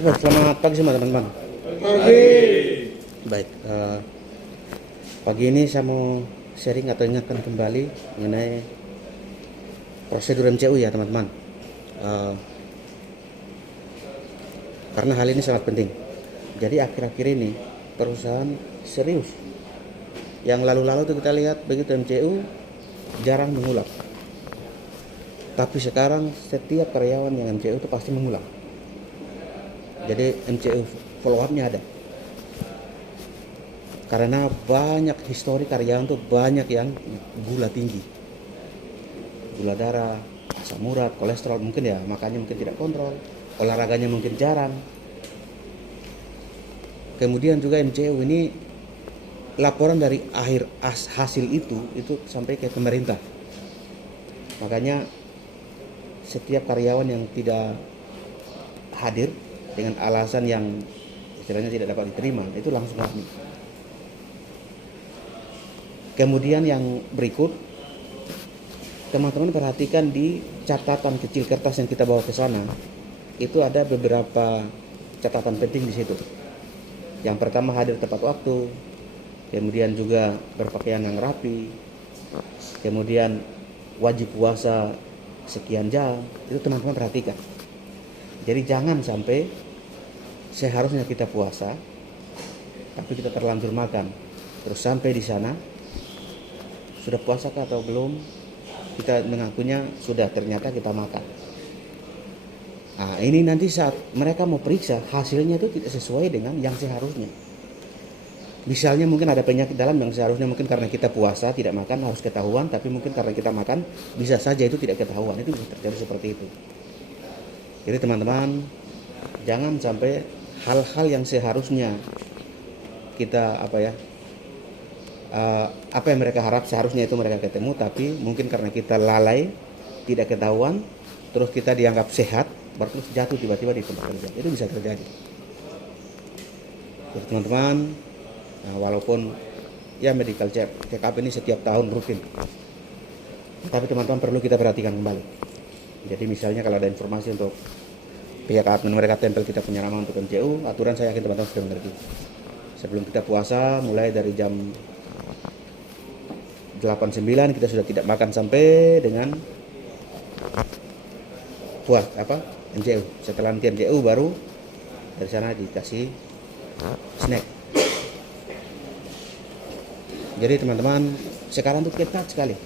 Baik, selamat pagi semua teman-teman. Pagi. Baik, pagi ini saya mau sharing atau ingatkan kembali mengenai prosedur MCU ya teman-teman. Eh, karena hal ini sangat penting. Jadi akhir-akhir ini perusahaan serius. Yang lalu-lalu itu kita lihat begitu MCU jarang mengulang. Tapi sekarang setiap karyawan yang MCU itu pasti mengulang. Jadi MCU follow up-nya ada. Karena banyak histori karyawan tuh banyak yang gula tinggi, gula darah, asam urat, kolesterol mungkin ya, makanya mungkin tidak kontrol, olahraganya mungkin jarang. Kemudian juga MCU ini laporan dari akhir hasil itu sampai ke pemerintah. Makanya setiap karyawan yang tidak hadir dengan alasan yang istilahnya tidak dapat diterima itu langsung resmi. Kemudian yang berikut, teman-teman perhatikan di catatan kecil kertas yang kita bawa ke sana, itu ada beberapa catatan penting di situ. Yang pertama hadir tepat waktu, kemudian juga berpakaian yang rapi, kemudian wajib puasa sekian jam, itu teman-teman perhatikan. Jadi jangan sampai seharusnya kita puasa, tapi kita terlanjur makan, terus sampai di sana sudah puasa kah atau belum, kita mengakunya sudah, ternyata kita makan. Nah ini nanti saat mereka mau periksa hasilnya itu tidak sesuai dengan yang seharusnya. Misalnya mungkin ada penyakit dalam yang seharusnya mungkin karena kita puasa tidak makan harus ketahuan, tapi mungkin karena kita makan bisa saja itu tidak ketahuan. Itu bisa terjadi seperti itu. Jadi teman-teman jangan sampai hal-hal yang seharusnya kita apa yang mereka harap seharusnya itu mereka ketemu, tapi mungkin karena kita lalai tidak ketahuan, terus kita dianggap sehat, baru terus jatuh tiba-tiba di tempat kerja. Itu bisa terjadi. Jadi teman-teman, walaupun ya medical check up ini setiap tahun rutin, tapi teman-teman perlu kita perhatikan kembali. Jadi misalnya kalau ada informasi untuk pihak admin mereka tempel kita punya nama untuk MCU, aturan saya yakin teman-teman sudah mengerti. Sebelum kita puasa mulai dari jam 8-9 kita sudah tidak makan sampai dengan MCU. Setelah nanti MCU baru dari sana dikasih snack. Jadi teman-teman sekarang tuh ketat sekali.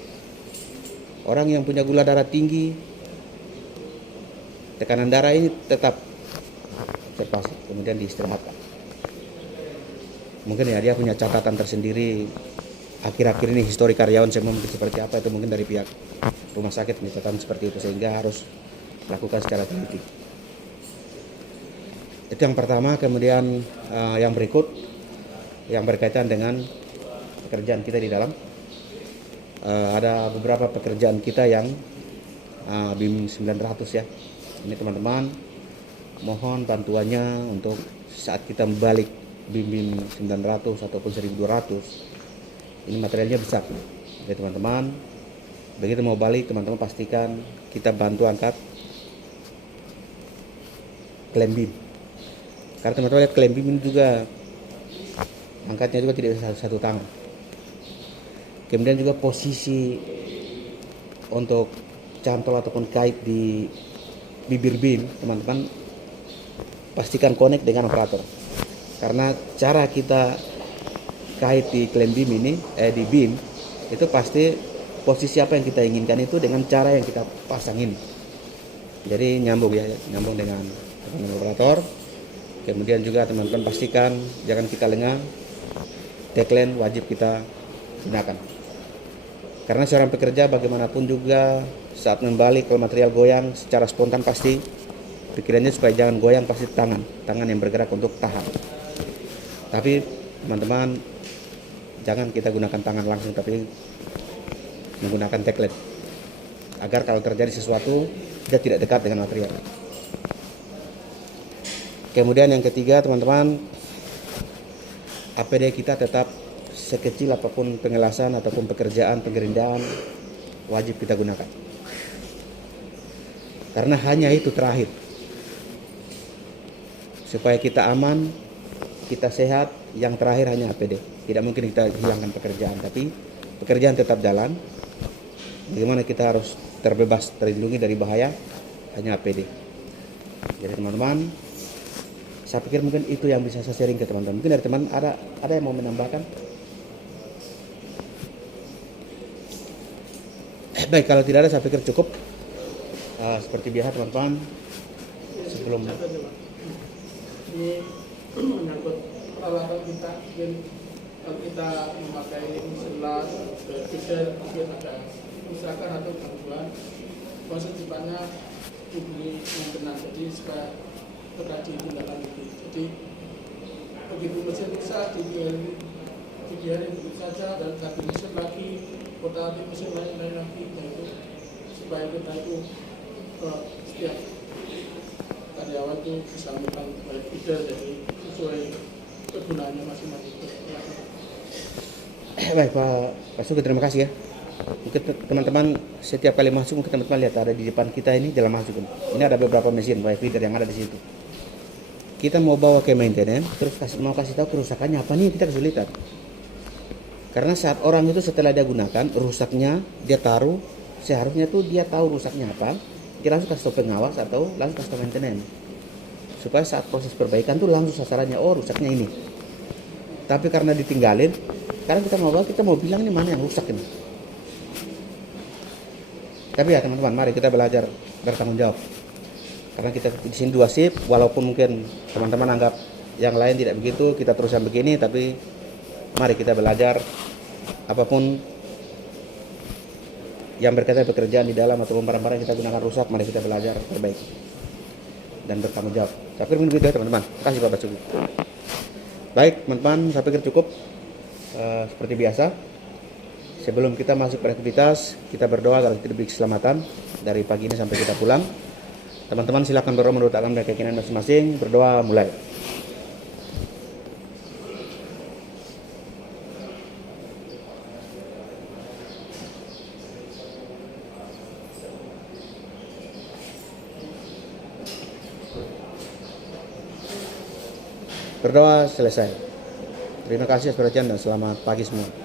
Orang yang punya gula darah tinggi, tekanan darah ini tetap observasi, kemudian diistirahatkan. Mungkin ya dia punya catatan tersendiri. Akhir-akhir ini histori karyawan semua mungkin seperti apa, itu mungkin dari pihak rumah sakit mencatatkan seperti itu, sehingga harus lakukan secara teliti. Itu yang pertama. Kemudian yang berikut yang berkaitan dengan pekerjaan kita di dalam, ada beberapa pekerjaan kita yang BIM 900 ya. Ini teman-teman mohon bantuannya untuk saat kita balik BIM 900 ataupun 1200. Ini materialnya besar. Jadi teman-teman, begitu mau balik teman-teman pastikan kita bantu angkat klaim BIM. Karena teman-teman lihat klaim BIM ini juga angkatnya juga tidak bisa satu tangan. Kemudian juga posisi untuk cantol ataupun kait di bibir BIM, teman-teman pastikan connect dengan operator. Karena cara kita kait di klaim BIM ini, di BIM itu pasti posisi apa yang kita inginkan itu dengan cara yang kita pasang ini. Jadi nyambung dengan operator. Kemudian juga teman-teman pastikan jangan kita lengah, tagline wajib kita gunakan. Karena seorang pekerja bagaimanapun juga saat membalik kalau material goyang secara spontan pasti pikirannya supaya jangan goyang, pasti tangan yang bergerak untuk tahan. Tapi teman-teman jangan kita gunakan tangan langsung, tapi menggunakan tagline agar kalau terjadi sesuatu dia tidak dekat dengan material. Kemudian yang ketiga teman-teman, APD kita tetap sekecil apapun pengelasan ataupun pekerjaan pengerindaan wajib kita gunakan. Karena hanya itu terakhir. supaya kita aman, kita sehat. Yang terakhir hanya APD. Tidak mungkin kita hilangkan pekerjaan, tapi pekerjaan tetap jalan. Bagaimana kita harus terbebas, terlindungi dari bahaya, hanya APD. Jadi teman-teman, saya pikir mungkin itu yang bisa saya sharing ke teman-teman. Mungkin dari teman ada yang mau menambahkan? Baik, kalau tidak ada saya pikir cukup. Seperti biasa teman-teman, sebelum ini menyangkut peralatan kita, mungkin kalau kita memakai mesin las, feeder, mungkin ada kerusakan atau gangguan, proses sifatnya diberi maintenance, jadi supaya tetap ditindaklanjuti. Jadi begitu mesin rusak dibiarin begitu saja, dan ganti mesin lagi, kota mesin lain lagi, nah itu supaya kita itu setiap karyawan itu bisa melakukan feeder, jadi sesuai kegunaannya masing-masing. baik Pak Sugeng, terima kasih ya. Mungkin teman-teman setiap kali masuk, mungkin teman-teman lihat ada di depan kita ini jalan masuk. Ini ada beberapa mesin feeder yang ada di situ. Kita mau bawa ke maintenance, terus mau kasih tahu kerusakannya apa nih, kita kesulitan. Karena saat orang itu setelah dia gunakan, rusaknya dia taruh, seharusnya tuh dia tahu rusaknya apa, dia langsung kasih tahu pengawas atau langsung kasih tahu maintenance. Supaya saat proses perbaikan tuh langsung sasarannya, oh rusaknya ini. Tapi karena ditinggalin, sekarang kita mau bilang ini mana yang rusak ini. Tapi ya teman-teman, mari kita belajar bertanggung jawab. Karena kita di sini 2 shift, walaupun mungkin teman-teman anggap yang lain tidak begitu, kita terus yang begini, tapi mari kita belajar apapun yang berkaitan pekerjaan di dalam atau barang-barang yang kita gunakan rusak, mari kita belajar perbaiki dan bertanggung jawab. Saya pikir begitu ya teman-teman. Terima kasih Bapak Sugeng. Baik teman-teman, saya pikir cukup. Seperti biasa, sebelum kita masuk beraktivitas, kita berdoa agar kita diberi keselamatan dari pagi ini sampai kita pulang. Teman-teman silakan berdoa menurut agama dan keyakinan masing-masing. Berdoa mulai. Berdoa selesai. Terima kasih atas perhatian dan selamat pagi semua.